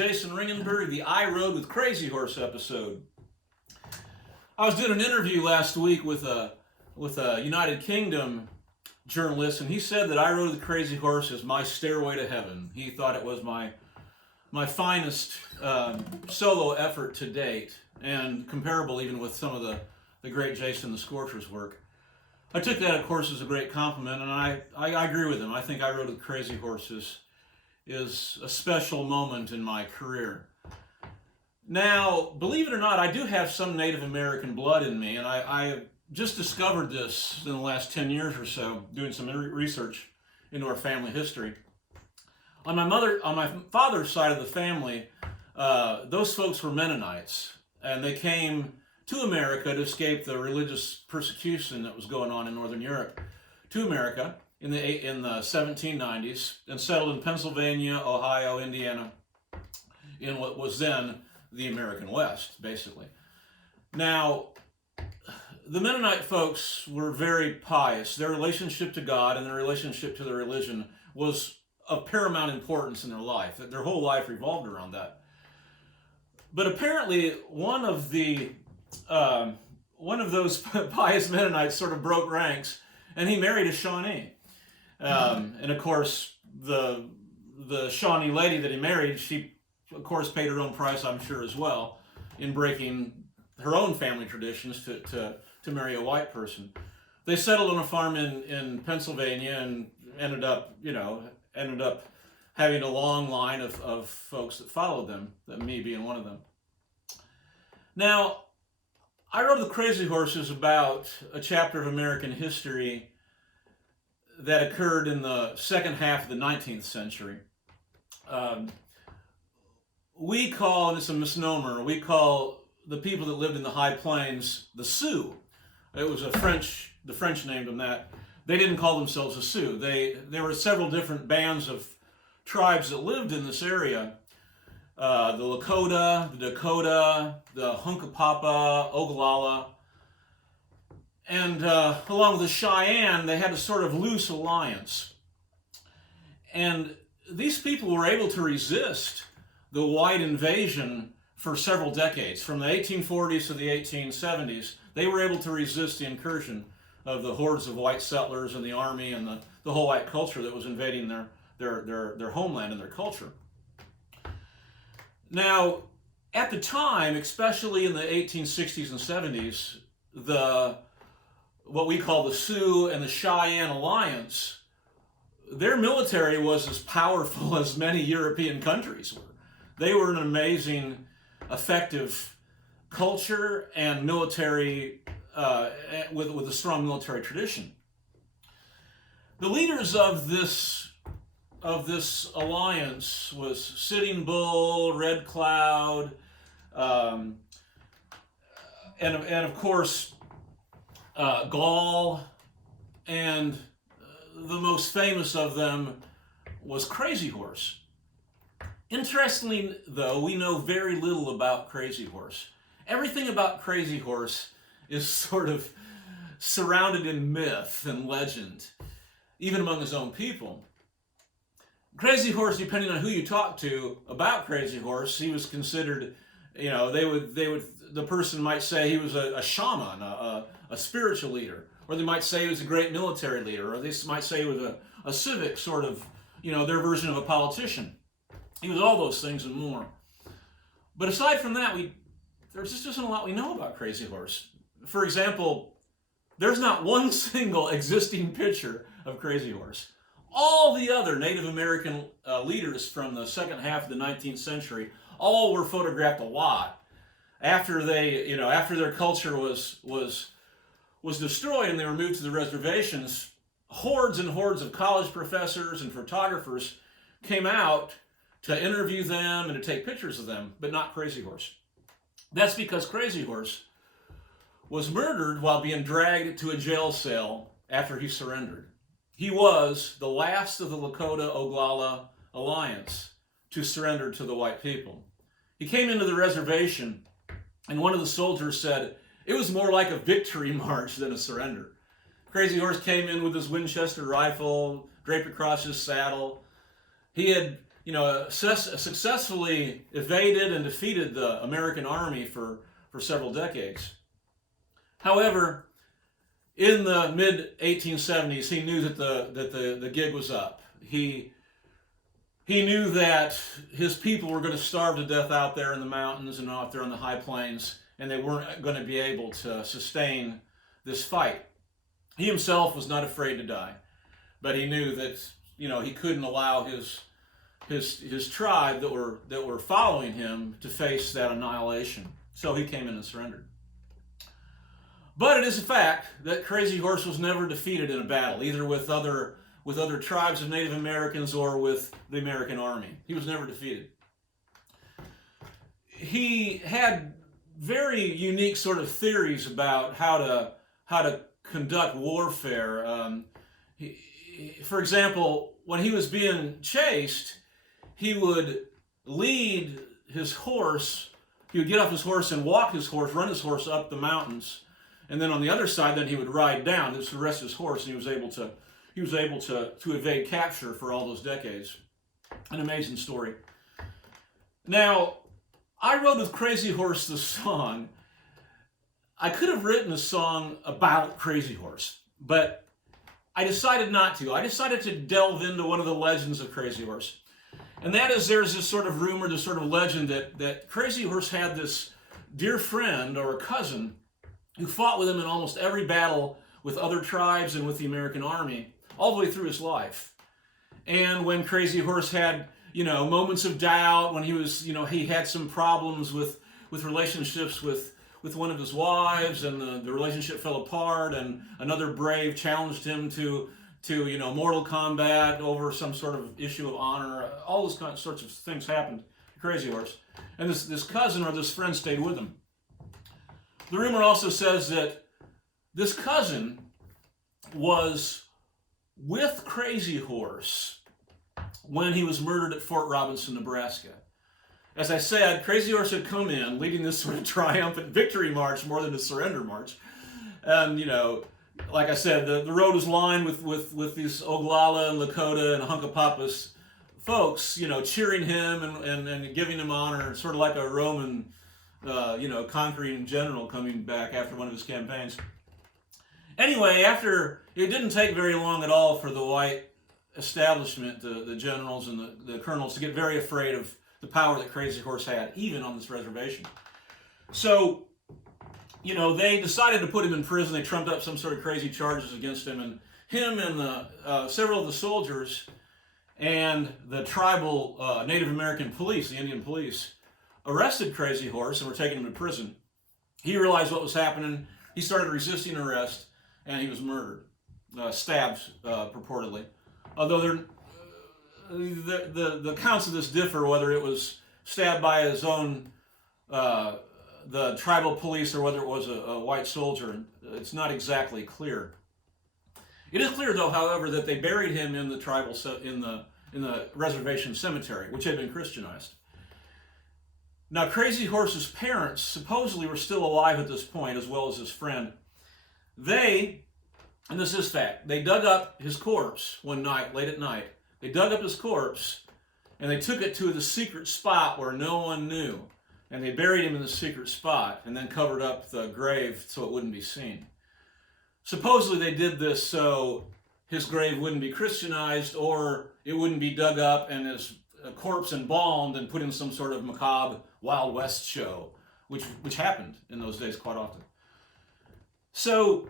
Jason Ringenberg, the I Rode with Crazy Horse episode. I was doing an interview last week with a United Kingdom journalist, and he said that I Rode with Crazy Horse is my stairway to heaven. He thought it was my finest solo effort to date, and comparable even with some of the great Jason the Scorcher's work. I took that, of course, as a great compliment, and I agree with him. I think I Rode with Crazy Horses is a special moment in my career. Now, believe it or not, I do have some Native American blood in me, and I just discovered this in the last 10 years or so, doing some research into our family history. On my father's side of the family, those folks were Mennonites, and they came to America to escape the religious persecution that was going on in Northern Europe, to America in the 1790s, and settled in Pennsylvania, Ohio, Indiana, in what was then the American West, basically. Now, the Mennonite folks were very pious. Their relationship to God and their relationship to their religion was of paramount importance in their life. Their whole life revolved around that. But apparently, one of those pious Mennonites sort of broke ranks, and he married a Shawnee. And of course, the Shawnee lady that he married, she of course paid her own price, I'm sure, as well, in breaking her own family traditions to marry a white person. They settled on a farm in Pennsylvania and ended up having a long line of folks that followed them, me being one of them. Now, I Rode with Crazy Horses about a chapter of American history that occurred in the second half of the 19th century. We call, and it's a misnomer, we call the people that lived in the High Plains the Sioux. It was the French named them that. They didn't call themselves the Sioux. There were several different bands of tribes that lived in this area. The Lakota, the Dakota, the Hunkapapa, Oglala. And along with the Cheyenne, they had a sort of loose alliance. And these people were able to resist the white invasion for several decades. From the 1840s to the 1870s, they were able to resist the incursion of the hordes of white settlers and the army and the whole white culture that was invading their homeland and their culture. Now, at the time, especially in the 1860s and 70s, what we call the Sioux and the Cheyenne alliance, their military was as powerful as many European countries were. They were an amazing, effective culture and military, with a strong military tradition. The leaders of this alliance was Sitting Bull, Red Cloud, and of course Gall, and the most famous of them was Crazy Horse. Interestingly, though, we know very little about Crazy Horse. Everything about Crazy Horse is sort of surrounded in myth and legend, even among his own people. Crazy Horse, depending on who you talk to about Crazy Horse, he was considered, the person might say he was a shaman, a spiritual leader, or they might say he was a great military leader, or they might say he was a civic sort of, their version of a politician. He was all those things and more. But aside from that, there just isn't a lot we know about Crazy Horse. For example, there's not one single existing picture of Crazy Horse. All the other Native American leaders from the second half of the 19th century, all were photographed a lot. After their culture was destroyed and they were moved to the reservations, hordes and hordes of college professors and photographers came out to interview them and to take pictures of them, but not Crazy Horse. That's because Crazy Horse was murdered while being dragged to a jail cell after he surrendered. He was the last of the Lakota-Oglala alliance to surrender to the white people. He came into the reservation, and one of the soldiers said it was more like a victory march than a surrender. Crazy Horse came in with his Winchester rifle draped across his saddle. He had, successfully evaded and defeated the American army for several decades. However, in the mid-1870s, he knew that the gig was up. He knew that his people were going to starve to death out there in the mountains and out there in the high plains, and they weren't going to be able to sustain this fight. He himself was not afraid to die, but he knew that he couldn't allow his tribe that were following him to face that annihilation. So he came in and surrendered. But it is a fact that Crazy Horse was never defeated in a battle, either with other tribes of Native Americans or with the American army. He was never defeated. He had very unique sort of theories about how to conduct warfare. For example, when he was being chased, he would lead his horse. He would get off his horse and walk his horse, run his horse up the mountains, and then on the other side, then he would ride down. This would rest his horse, and he was able to evade capture for all those decades. An amazing story. Now, I wrote with Crazy Horse the song. I could have written a song about Crazy Horse, but I decided not to. I decided to delve into one of the legends of Crazy Horse. And that is, there's this sort of rumor, this sort of legend that Crazy Horse had this dear friend or a cousin who fought with him in almost every battle with other tribes and with the American army, all the way through his life. And when Crazy Horse had, moments of doubt, when he was, he had some problems with relationships with one of his wives, and the relationship fell apart, and another brave challenged him to mortal combat over some sort of issue of honor. All those sorts of things happened to Crazy Horse. And this cousin or this friend stayed with him. The rumor also says that this cousin was with Crazy Horse when he was murdered at Fort Robinson, Nebraska. As I said, Crazy Horse had come in leading this sort of triumphant victory march more than a surrender march. And, like I said, the road was lined with these Oglala and Lakota and Hunkapapas folks, cheering him and giving him honor, sort of like a Roman, conquering general coming back after one of his campaigns. Anyway, it didn't take very long at all for the white establishment, the generals and the colonels, to get very afraid of the power that Crazy Horse had, even on this reservation. So, they decided to put him in prison. They trumped up some sort of crazy charges against him, and several of the soldiers and the tribal Native American police, the Indian police, arrested Crazy Horse and were taking him to prison. He realized what was happening. He started resisting arrest, and he was murdered, stabbed purportedly. Although the accounts of this differ, whether it was stabbed by his own the tribal police or whether it was a white soldier. It's not exactly clear. It is clear, though, however, that they buried him in the reservation cemetery, which had been Christianized. Now, Crazy Horse's parents supposedly were still alive at this point, as well as his friend. They, and this is fact, they dug up his corpse one night, late at night. They dug up his corpse, and they took it to the secret spot where no one knew. And they buried him in the secret spot, and then covered up the grave so it wouldn't be seen. Supposedly they did this so his grave wouldn't be Christianized, or it wouldn't be dug up and his corpse embalmed and put in some sort of macabre Wild West show, which happened in those days quite often. So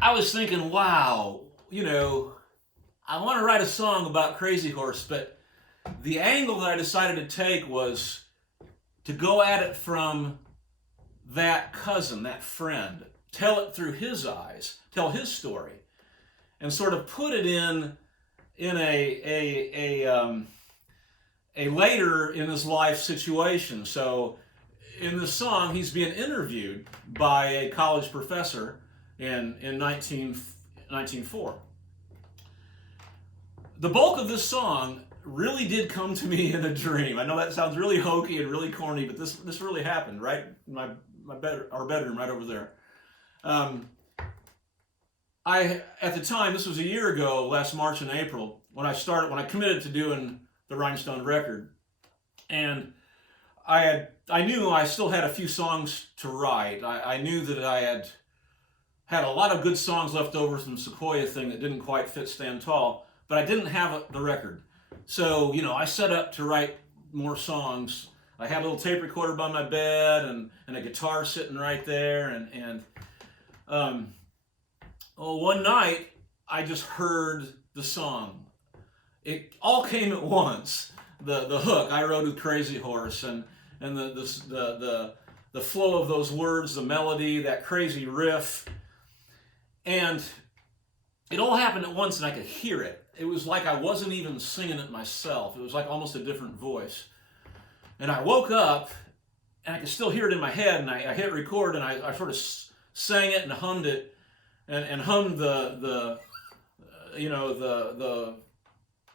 I was thinking, wow, I want to write a song about Crazy Horse, but the angle that I decided to take was to go at it from that cousin, that friend, tell it through his eyes, tell his story, and sort of put it in a later in his life situation. So in the song, he's being interviewed by a college professor in 1904. The bulk of this song really did come to me in a dream. I know that sounds really hokey and really corny, but this really happened, right? Our bedroom right over there. At the time, this was a year ago, last March and April, when I committed to doing the Rhinestoned record. And I knew I still had a few songs to write. I knew that I had a lot of good songs left over from the Sequoia thing that didn't quite fit Stand Tall, but I didn't have the record. So, I set up to write more songs. I had a little tape recorder by my bed and a guitar sitting right there. And one night I just heard the song. It all came at once. The hook, I Rode with Crazy Horse, and the flow of those words, the melody, that crazy riff. And it all happened at once, and I could hear it. It was like I wasn't even singing it myself. It was like almost a different voice. And I woke up, and I could still hear it in my head, and I hit record, and I sort of sang it and hummed it, and hummed the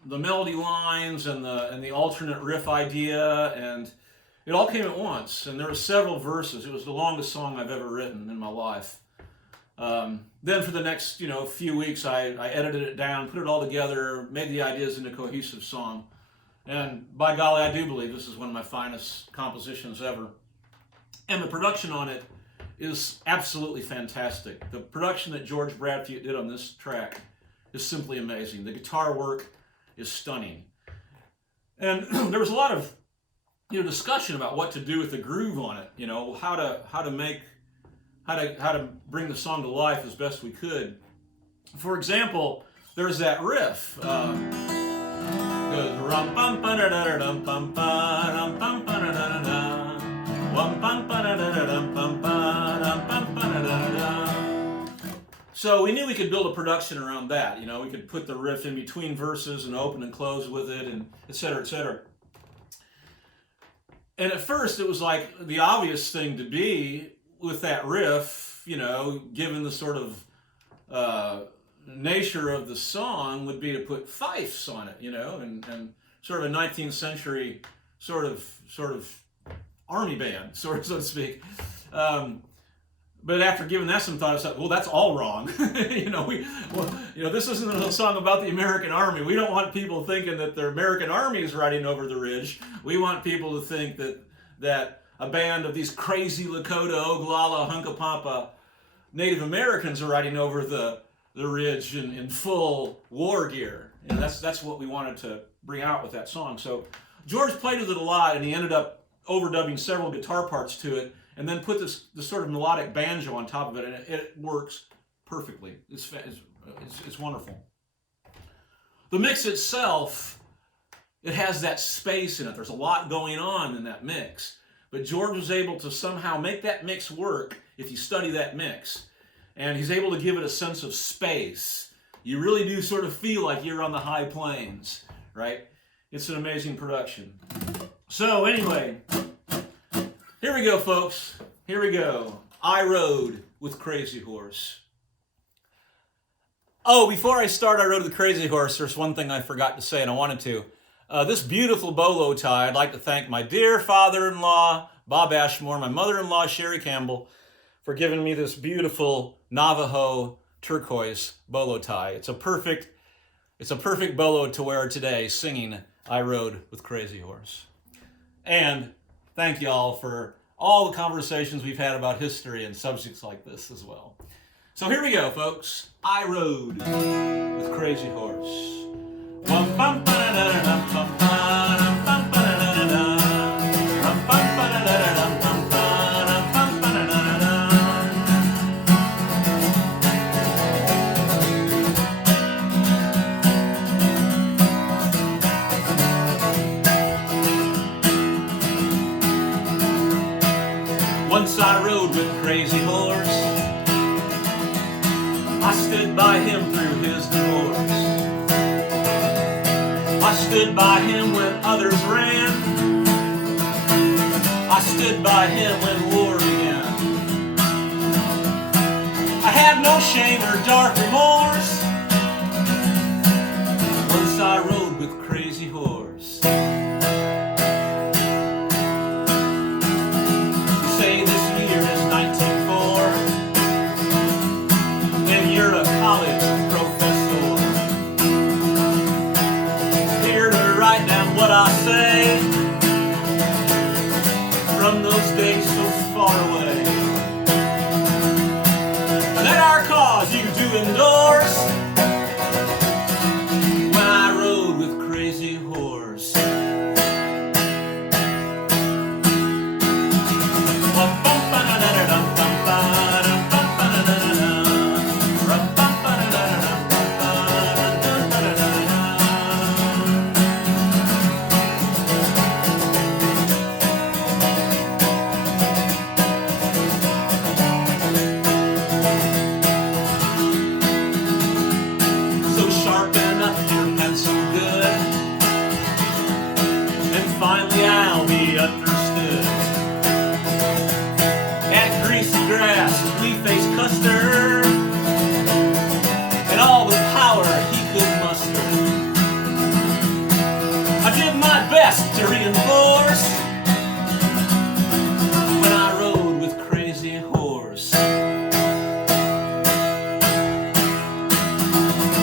melody lines and the alternate riff idea, and it all came at once. And there were several verses. It was the longest song I've ever written in my life. Then for the next few weeks, I edited it down, put it all together, made the ideas into a cohesive song. And by golly, I do believe this is one of my finest compositions ever. And the production on it is absolutely fantastic. The production that George Bradfield did on this track is simply amazing. The guitar work is stunning. And there was a lot of discussion about what to do with the groove on it. How to bring the song to life as best we could. For example, there's that riff. So we knew we could build a production around that. We could put the riff in between verses and open and close with it, and et cetera, et cetera. And at first it was like the obvious thing to be with that riff, given the sort of nature of the song, would be to put fifes on it, and sort of a 19th century sort of army band, so to speak. But after giving that some thought, I thought, well, that's all wrong. This isn't a song about the American Army. We don't want people thinking that the American Army is riding over the ridge. We want people to think that a band of these crazy Lakota, Oglala, Hunkapampa Native Americans are riding over the ridge in full war gear. And that's what we wanted to bring out with that song. So George played with it a lot, and he ended up overdubbing several guitar parts to it, and then put this sort of melodic banjo on top of it, and it works perfectly. It's wonderful. The mix itself, it has that space in it. There's a lot going on in that mix. But George was able to somehow make that mix work if you study that mix. And he's able to give it a sense of space. You really do sort of feel like you're on the high plains, right? It's an amazing production. So anyway, here we go, folks. Here we go. I Rode with Crazy Horse. Oh, before I start I Rode with Crazy Horse, there's one thing I forgot to say, and I wanted to. This beautiful bolo tie, I'd like to thank my dear father-in-law, Bob Ashmore, my mother-in-law, Sherry Campbell, for giving me this beautiful Navajo turquoise bolo tie. It's a perfect bolo to wear today, singing I Rode with Crazy Horse. And thank you all for all the conversations we've had about history and subjects like this as well. So here we go, folks. I Rode with Crazy Horse. Once I rode with Crazy Horse. I stood by him through his divorce. I stood by him when others ran. I stood by him when war began. I had no shame or dark remorse. Once I rode with Crazy Horse. Say this year is 1904, and you're a college professor. Here to write down what far away. Let our cause you do endorse. When I rode with Crazy Horse. Finally I'll be understood. At greasy grass we face Custer and all the power he could muster. I did my best to reinforce when I rode with Crazy Horse.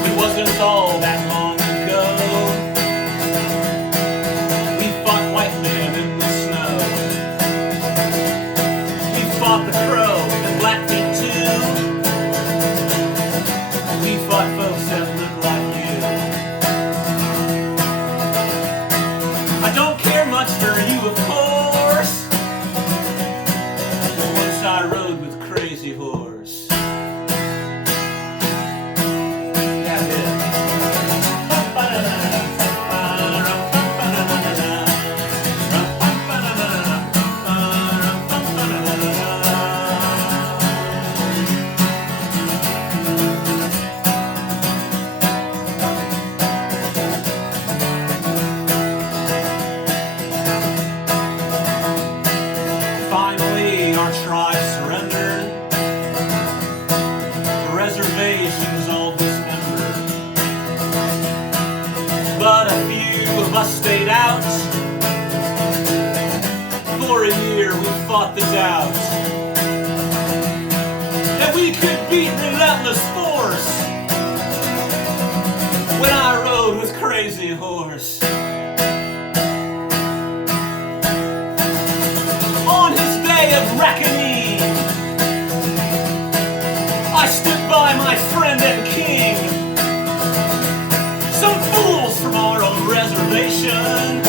It wasn't all that long ago. The Crow and Blackfeet too. We fought folks that looked like you. I don't care much for you, of course. Once I rode with Crazy Horse. That's it. Our tribe surrendered, the reservations all dismembered, but a few of us stayed out. For a year we fought the doubt that we could beat relentless force when I rode with Crazy Horse. Of reckoning, I stood by my friend and king. Some fools from our own reservation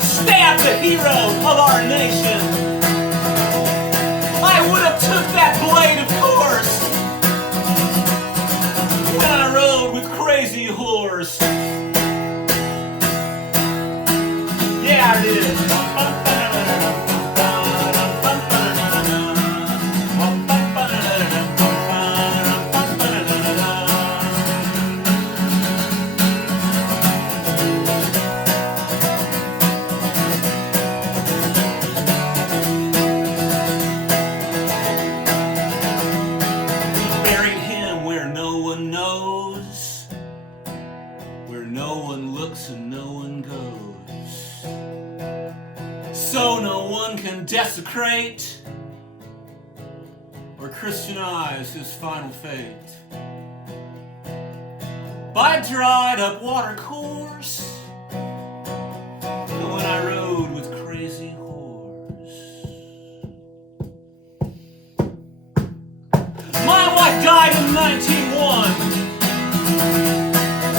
stabbed the hero of our nation. I would have took that blade, of course, when I rode with Crazy Horse. Yeah, I did. Where no one looks and no one goes, so no one can desecrate or Christianize his final fate. By a dried up water course, when I rode with Crazy Horse. My wife died in 1901.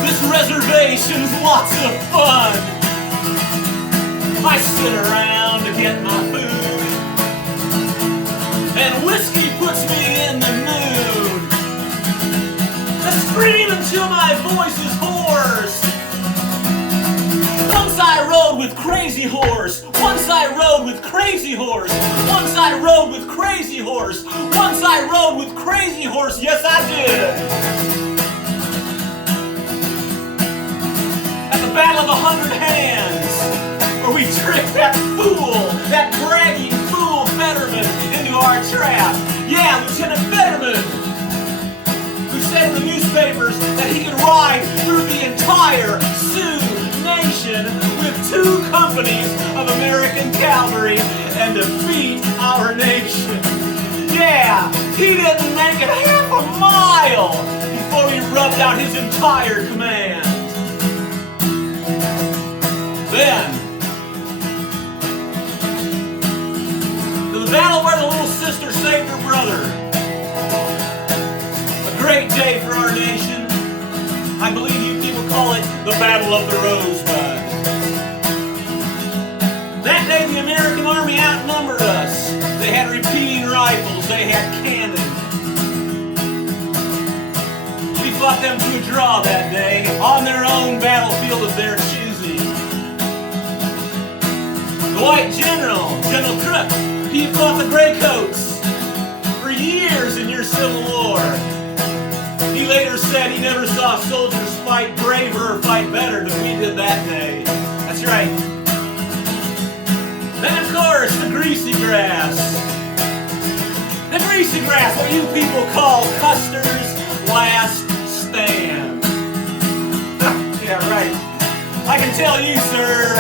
This reservation's lots of fun. I sit around to get my food, and whiskey puts me in the mood. I scream until my voice is hoarse. Once I rode with Crazy Horse. Once I rode with Crazy Horse. Once I rode with Crazy Horse. Once I rode with Crazy Horse. Yes, I did. Battle of 100 Hands, where we tricked that fool, that bragging fool Fetterman into our trap. Yeah, Lieutenant Fetterman, who said in the newspapers that he could ride through the entire Sioux Nation with 2 companies of American cavalry and defeat our nation. Yeah, he didn't make it half a mile before he rubbed out his entire command. Then, The battle where the little sister saved her brother. A great day for our nation. I believe you people call it the Battle of the Rosebud. That day the American Army outnumbered us. They had repeating rifles, they had cannons. We fought them to a draw that day on their own battlefield of their choosing. The white general, General Crook, he fought the Graycoats for years in your Civil War. He later said he never saw soldiers fight braver or fight better than we did that day. That's right. Then, of course, the greasy grass. The greasy grass, what you people call Custer's last stand. Yeah, right. I can tell you, sir,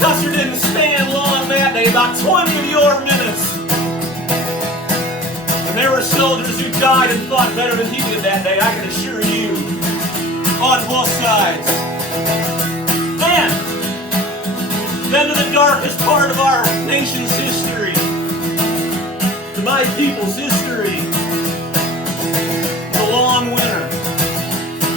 Custer didn't stand long that day, about 20 of your minutes. And there were soldiers who died and fought better than he did that day, I can assure you, on both sides. Then to the darkest part of our nation's history, to my people's history, the long winter.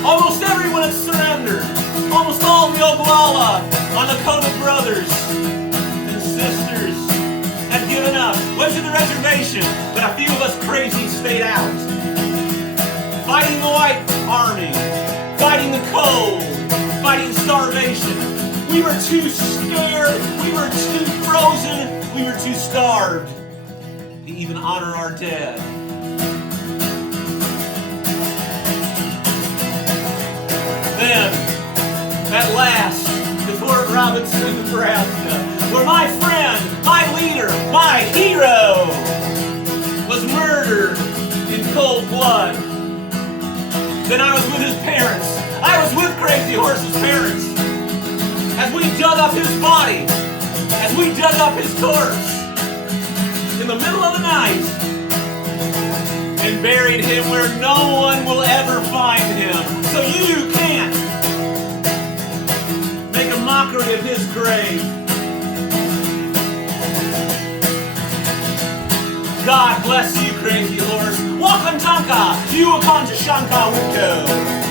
Almost everyone had surrendered. Almost all of the Oglala on the Lakota brothers and sisters had given up. Went to the reservation, but a few of us crazy stayed out. Fighting the white army, fighting the cold, fighting starvation. We were too scared, we were too frozen, we were too starved to even honor our dead. Then, at last, to Fort Robinson, Nebraska, where my friend, my leader, my hero was murdered in cold blood. Then I was with his parents. I was with Crazy Horse's parents. As we dug up his body, as we dug up his corpse in the middle of the night and buried him where no one will ever find him. So you can't make a mockery of his grave. God bless you, Crazy Horse. Wakantanka, Yuakantashanka Wiko.